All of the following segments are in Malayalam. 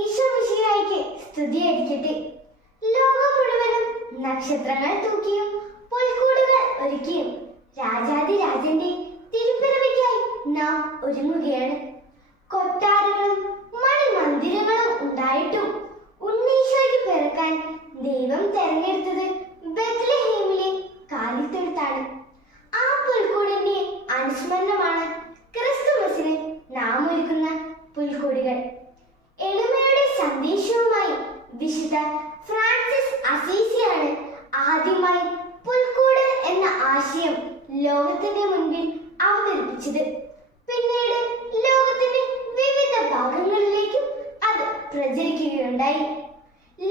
ഈശോ മിശിഹായ്ക്ക് സ്തുതിയായിരിക്കട്ടെ. ലോകം മുഴുവനും നക്ഷത്രങ്ങൾ തൂക്കിയും പുൽക്കൂടുകൾ ഒരുക്കിയും രാജാതിരാജന്റെ തിരുപ്പിറവിക്കായി നാം ഒരുങ്ങുകയാണ്. കൊട്ടാരങ്ങളും മണിമന്ദിരങ്ങളും ഉണ്ടായിട്ടും ഉണ്ണീശോയ്ക്ക് പിറക്കാൻ ദൈവം തെരഞ്ഞെടുത്തത് ബെത്ലഹേമിലെ കാലിത്തൊഴുത്താണ്. ആ പുൽക്കൂടിന്റെ അനുസ്മരണമാണ് ക്രിസ്തുമസിന് നാം ഒരുക്കുന്ന പുൽക്കൂടുകൾ. എളിമയുടെ സന്ദേശവുമായി വിശുദ്ധ ഫ്രാൻസിസ് അസീസിയാണ് ആദ്യമായി പുൽക്കൂട് എന്ന ആശയം ലോകത്തിന്റെ മുൻപിൽ അവതരിപ്പിച്ചത്. പിന്നീട് ലോകത്തിന്റെ വിവിധ ഭാഗങ്ങളിലേക്കും അത് പ്രചരിക്കുകയുണ്ടായി.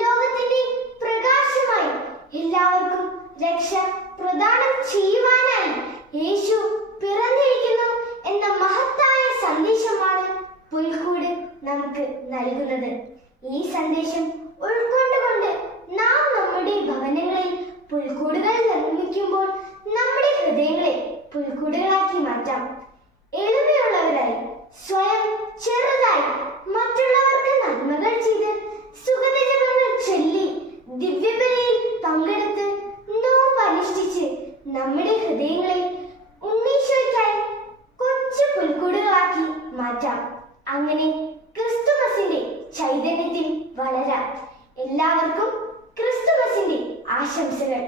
ലോകത്തിന്റെ പ്രകാശമായി എല്ലാവർക്കും രക്ഷ പ്രദാനം ചെയ്യുവാനായി യേശു പിറന്നിരിക്കുന്നു എന്ന മഹത്തായ സന്ദേശമാണ് പുൽക്കൂട് നമുക്ക് നൽകുന്നത്. ഈ സന്ദേശം ഉൾക്കൊണ്ടുകൊണ്ട് നാം നമ്മുടെ ഭവനങ്ങളിൽ പുൽക്കൂടുകൾ നിർമ്മിക്കുമ്പോൾ നമ്മുടെ ഹൃദയങ്ങളെ പുൽക്കൂടുകളാക്കി മാറ്റാം. എളിമയുള്ളവരായി, സ്വയം ചെറുതായി, മറ്റുള്ളവർക്ക് നന്മകൾ ചെയ്ത്, സുഗതജപങ്ങൾ ചൊല്ലി, ദിവ്യബലിയിൽ പങ്കെടുത്ത്, നോമ്പ് അനുഷ്ഠിച്ച് നമ്മുടെ ഹൃദയങ്ങളെ ഉണ്ണീശോയ്ക്കായി കൊച്ചു പുൽക്കൂടുകളാക്കി മാറ്റാം. അങ്ങനെ ക്രിസ്തുമസിന്റെ ചൈതന്യത്തിൽ വളരാം. എല്ലാവർക്കും ക്രിസ്തുമസിന്റെ ആശംസകൾ.